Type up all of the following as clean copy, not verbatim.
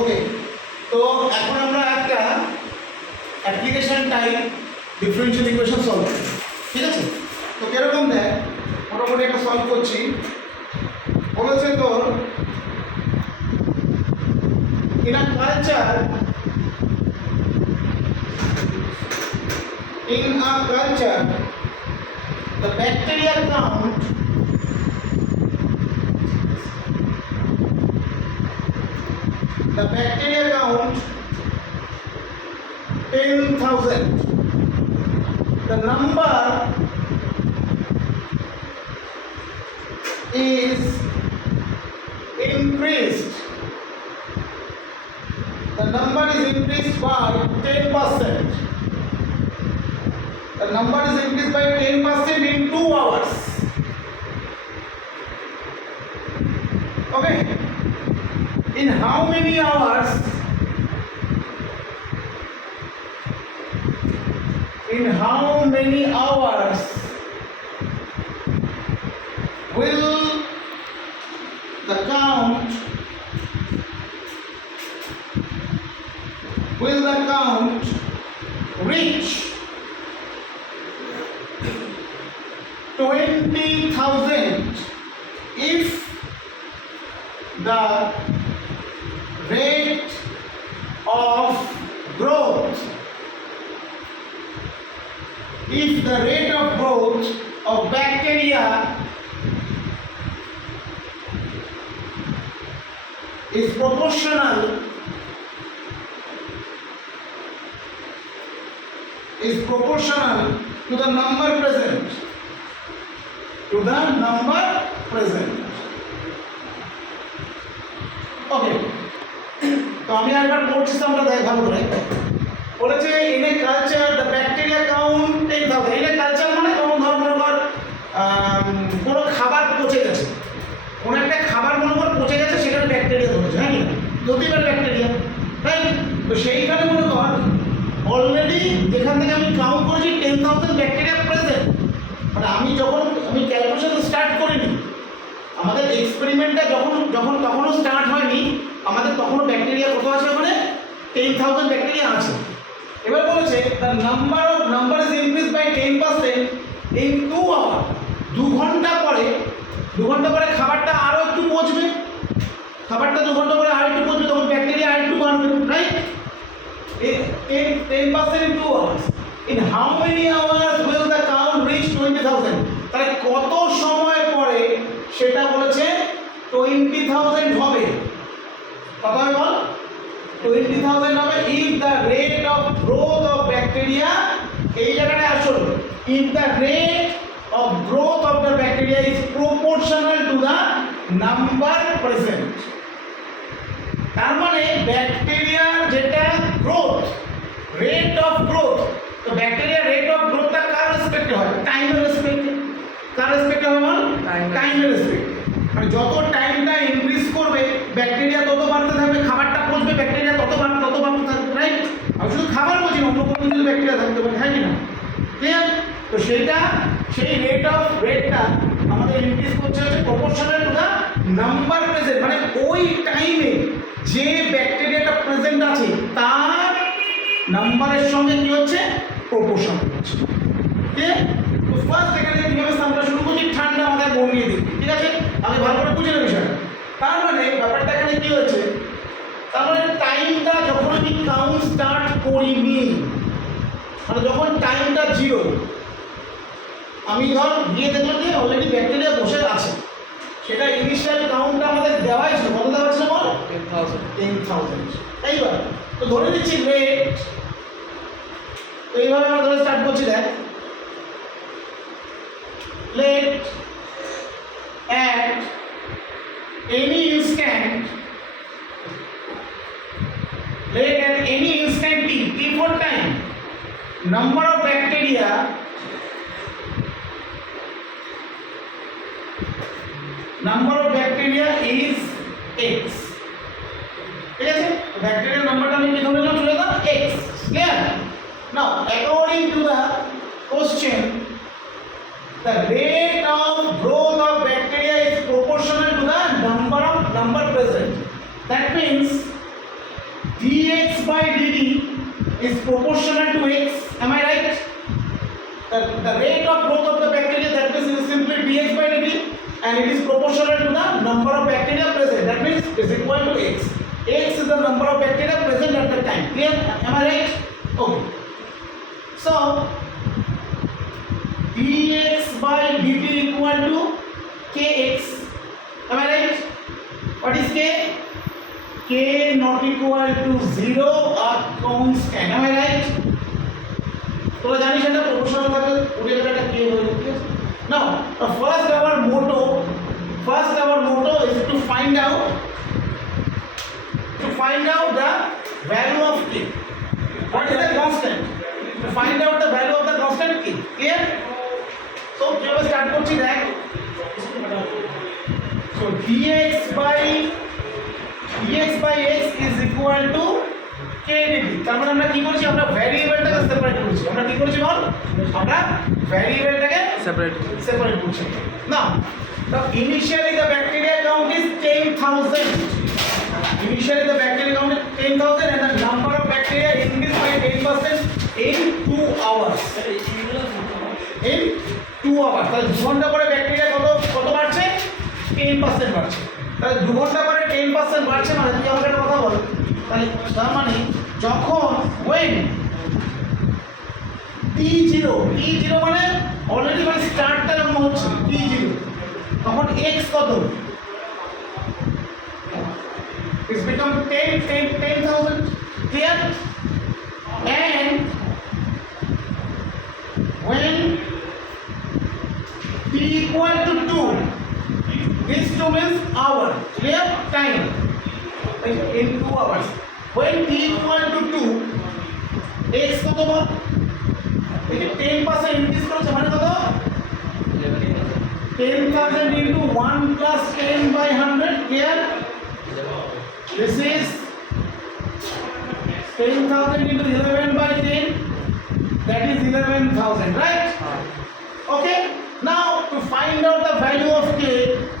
ওকে, তো এখন আমরা একটা application type differential equation solve করি, ঠিক আছে? তো কিরকম দেখ, মোটামুটি একটা সলভ করছি। বলেছে তোর in a culture the bacteria count the bacteria count 10,000. The number is increased. The number is increased by 10%. The number is increased by 10% in 2 hours. Okay. In how many hours? In how many hours will the count reach 20,000 if the rate of growth of bacteria is proportional to the number present. Okay. তো আমি একবার পড়ছি, আমরা দেখ ভালো করে। বলেছে in a culture the bacteria count 10,000. in a culture মানে কোনো ধরনের কোনো খাবার পচে গেছে, কোনো একটা খাবার মনে কর পচে গেছে, সেখানে ব্যাকটেরিয়া ধরেছে, হ্যাঁ কি না? ধরতেই পারে ব্যাকটেরিয়া, রাইট? তো সেইখানে মনে কর অলরেডি যেখান থেকে আমি কাউন্ট করেছি 10,000 ব্যাকটেরিয়া প্রেজেন্ট। মানে আমি ক্যালকুলেশন স্টার্ট করিনি, আমাদের এক্সপেরিমেন্টটা তখনও স্টার্ট হয়নি, আমাদের তখনও ব্যাকটেরিয়া কত আছে? ওখানে 10,000 ব্যাকটেরিয়া আছে। এবার বলেছে the number is increase by 10% in 2 hour. 2 ঘন্টা পরে খাবারটা আরো একটু পচবে, 2 ঘন্টা পরে আরো একটু পচবে, তখন ব্যাকটেরিয়া আর একটু বাড়বে, রাইট? 10% in 2 hours. In how many hours will the count reach 20,000? তাহলে কত সময় পরে সেটা বলেছে 20,000 হবে। কত হবে বল? 20,000 হবে if the rate of growth of bacteria, এই জায়গাটা আসল, if the rate of growth of the bacteria is proportional to the number present. তার মানে ব্যাকটেরিয়ার যেটা রেট অফ গ্রোথ, তো ব্যাকটেরিয়ার রেট অফ গ্রোথটা কার রেসপেক্টে হয়? টাইমের রেসপেক্টে। কার রেসপেক্টে হবে বল? টাইমের রেসপেক্টে। মানে যত টাইমটা ইনক্রিজ করবে ব্যাকটেরিয়া তত বাড়তে থাকবে, খাবারটা পচবে, ব্যাকটেরিয়া তত বাড়তে থাকবে, রাইট? আমি শুধু খাবার বলছি না, অন্য কোনো কিছু ব্যাকটেরিয়া থাকতে পারে, হ্যাঁ কি না? ক্লিয়ার? তো সেই রেটটা আমাদের ইনক্রিজ করছে হচ্ছে proportional to the number present. মানে ওই টাইমে যে ব্যাকটেরিয়াটা প্রেজেন্ট আছে তার নাম্বারের সঙ্গে কি হচ্ছে? প্রপোর্শন হচ্ছে। ঠিক আছে? তো ফার্স্ট এখানে কিভাবে আমরা শুরু করছি, ঠান্ডা মাথায় মন নিয়ে দিই, ঠিক আছে? আমি ভালো করে বুঝে নেব বিষয়টা। তার মানে ব্যাপারটা এখানে কি হচ্ছে, তার মানে টাইমটা যখন আমি কাউন্ট স্টার্ট করিনি, মানে যখন টাইমটা 0, আমি ধর গিয়ে দেখলাম যে অলরেডি ব্যাকটেরিয়া বসে আছে, সেটা ইনিশিয়াল কাউন্টটা আমাদের দেওয়াই ছিল। কত দেওয়া ছিল বল? 10,000। এইবার তো ধরে নিচ্ছি রেট, তো এইভাবে আমরা ধরে স্টার্ট করছি। দেখ, late at any instant t for time, number of bacteria is x. ঠিক আছে? ব্যাকটেরিয়ার নাম্বারটা আমি কি ধরে নিলাম? চলে দাও x। Clear? Now according to the question, the rate of growth of bacteria is proportional to the number present. That means by dt is proportional to x. Am I right? The rate of growth of the bacteria, that means is simply dx by dt, and it is proportional to the number of bacteria present. That means is equal to x. X is the number of bacteria present at that time. Clear? Am I right? Okay. So dx by dt equal to kx. Am I right? What is k? K not equal to 0 or constant. Am I right? তোরা জানিস এটা প্রপোর্শনাল থাকে ওটা একটা k হয়ে যাচ্ছে। Now the first our motto is to find out the value of k. What is the constant? To find out the value of the constant k. Clear? So কিভাবে স্টার্ট করছি দেখ। So dx by x is equal to k dt. তার মানে আমরা কি করছি, আমরা ভ্যারিয়েবলটাকে সেপারেট করছি। আমরা কি করছি বল, আমরা ভ্যারিয়েবলটাকে সেপারেট করছি। Now initially the bacteria count is 10,000. Initially the bacteria count is 10,000 and the number of bacteria increased by 10% in 2 hours. In 2 hours. তাহলে 2 ঘন্টা পরে ব্যাকটেরিয়া কত বাড়ছে? 10% বাড়ছে। তাহলে 2 ঘন্টা পরে 10% বাড়ছে মানে তুই আমাকে একটা কথা বল, তাহলে তার মানে যখন when t0 মানে অলরেডি মানে স্টার্টটা যখন হচ্ছে t0, তখন x কত? It's become 10,000. Clear? And when t equal to 2, this 2 means hour. Clear? Time. Like in 2 hours. When t equal to 2, x কত বল? এই 10% ইনক্রিজ করছে মানে কত? 10,000 into 1 plus 10 by 100. Clear? This is 10,000 into 11 by 10. That is 11,000, right? Okay. Now to find out the value of k,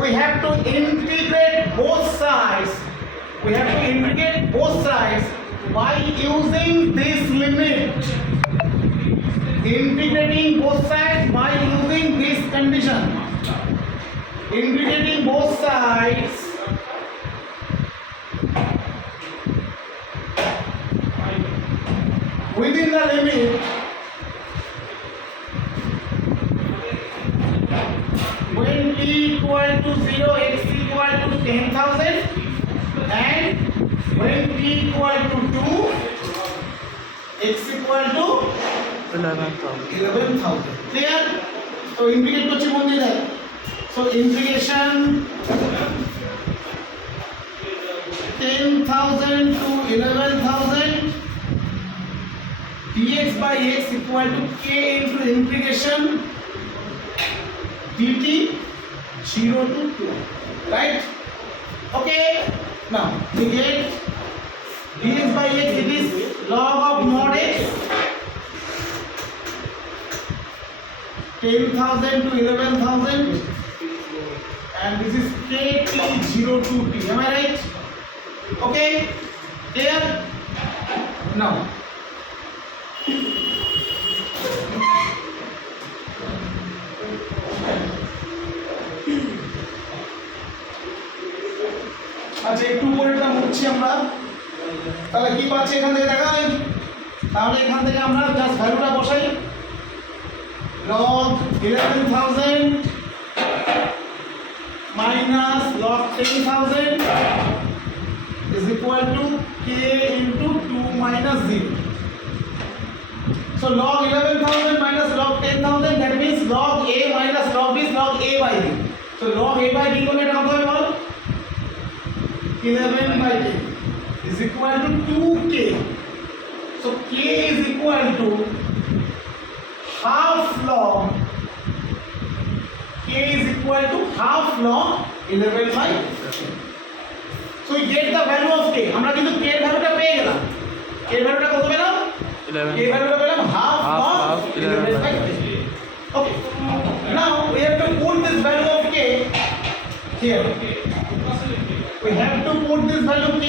we have to integrate both sides. We have to integrate both sides by using this limit. Integrating both sides by using this condition. Integrating both sides within the limit when t equal to 0, x equal to 10,000, and when t equal to 2, x equal to 11,000. Clear? So integrate করছি কোন দিকে? So integration 10,000 to 11,000 dx by x equal to k into integration dt 0 to 2, right? Okay. Now we get dx by x, it is log of mod x, 10,000 to 11,000, and this is kt 0 to t. Am I right? Okay. Clear? Now আচ্ছা একটু উপরেটা মুছছি আমরা, তাহলে কি পাচ্ছি এখান থেকে দেখা হয়? তাহলে এখান থেকে আমরা জাস্ট ভ্যালুটা বসাই, log 11,000 minus log 10,000 is equal to k into 2 minus 0. So log 11,000 minus log 10,000, that means log a minus log b is log a by b. So log a by b করলে এটা কত হবে বল? 11 by 10 is equal to 2k. So k is equal to half log, k is equal to half log 11 by 10. So we get the value of k. আমরা কিন্তু k এর ভ্যালুটা পেয়ে গেলাম। k এর ভ্যালুটা কত পেলাম? 11. k এর ভ্যালুটা পেলাম half log 11 by 10. Okay. Now we have to put this value of k here. We have to put this value k.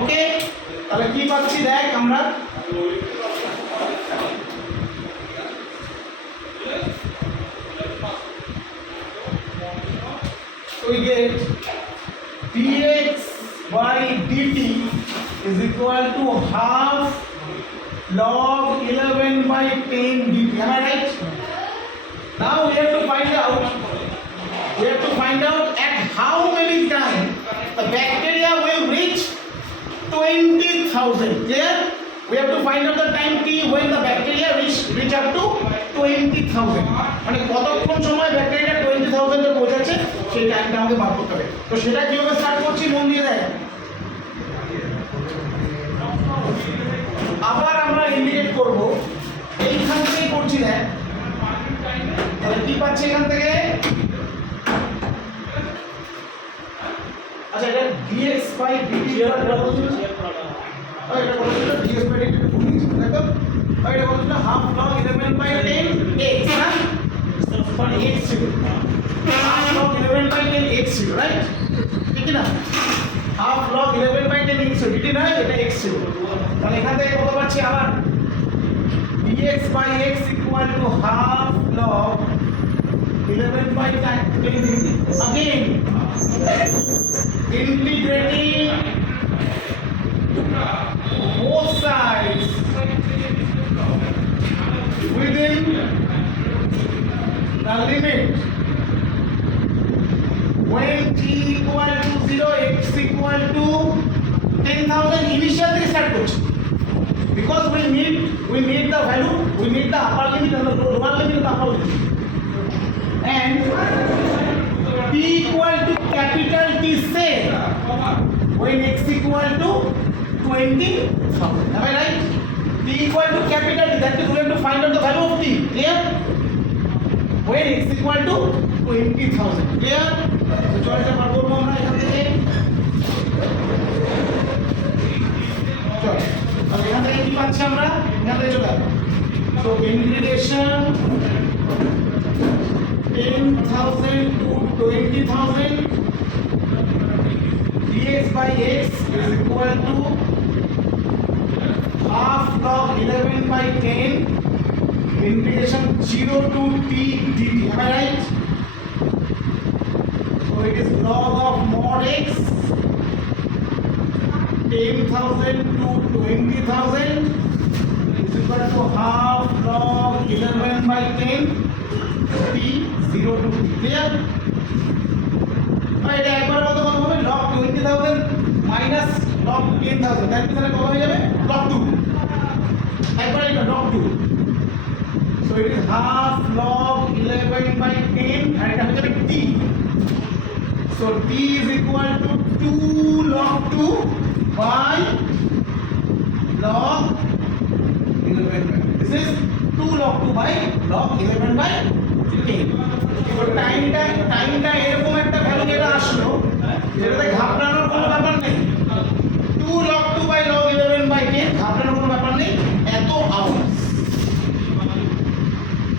Okay. পাচ্ছি দেখ আমরা, we get dx by dt is equal to half log 11 by 10 dt. Am I right? Now we have to find out at how many times the bacteria will reach 20,000. Clear? We have to find out the time t when the bacteria reach up to 20,000. মানে কতক্ষণ সময় ব্যাকটেরিয়া 20,000 এ পৌঁছাচ্ছে সেই টাইমটা আমাকে বার করতে হবে। তো সেটা কিভাবে স্টার্ট করছি মন দিয়ে দেখ। আবার আমরা ইন্ডিকেট করব এইখান থেকে করছি দেখ, তাহলে কি পাচ্ছি এখান থেকে? আচ্ছা এটা dx by dt এটা বলছিল, এটা বলছিল dx by dt দেখো, এটা বলছিল half log 11 by 10 x না, সরি x ছিল, half log 11 by 10 x ছিল, রাইট? ঠিক না, half log 11 by 10 x ছিল, dt না, এটা x ছিল। তাহলে এখান থেকে কত পাচ্ছি আবার? dx by x equal to half log 11 by 10 dt. Again integrating both sides within the limit when t equal to 0 x equal to 10,000 initial থেকে start করছি, because we need the value, we need the upper limit and the lower limit and the upper limit, and t equal to capital T say when x equal to 20,000. Am I right? T equal to capital T, that means we have to find out the value of t. Clear? When x equal to 20,000. Clear? So চলো এটা বার করব আমরা এখান থেকে। চলো তাহলে এখান থেকে কি পাচ্ছি আমরা? এখান থেকে চলে আসবো। So integration 10,000 to 20,000 dx by x is equal to half log 11 by 10 integration 0 to t dt. Am I right? So it is log of mod x 10,000 to 20,000 is equal to half log 11 by 10 t 0 to t. Clear? এটা একবার কত কত হবে? log 20,000 minus log 10,000, that means কত হয়ে যাবে? log 2. একবার এটা log 2. So it is half log 11 by 10 and এটা হয়ে যাবে t. So t is equal to 2 log 2 by log 11 by 10. This is 2 log 2 by log 11 by 10. তো টাইমটা এরকম একটা ভ্যালু যেটা আসলো, যেটাতে ঘাবড়ানোর কোনো ব্যাপার নেই। 2 log 2 by log 11 by 10, ঘাবড়ানোর কোনো ব্যাপার নেই, এত আওয়ার্স।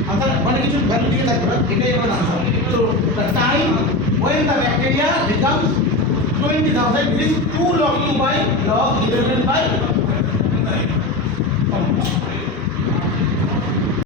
অর্থাৎ মানে কিছু ভ্যালু দিয়ে থাকবে না, এটাই আমার answer. So the time when the bacteria becomes 20,000 is 2 log 2 by log 11 by 10.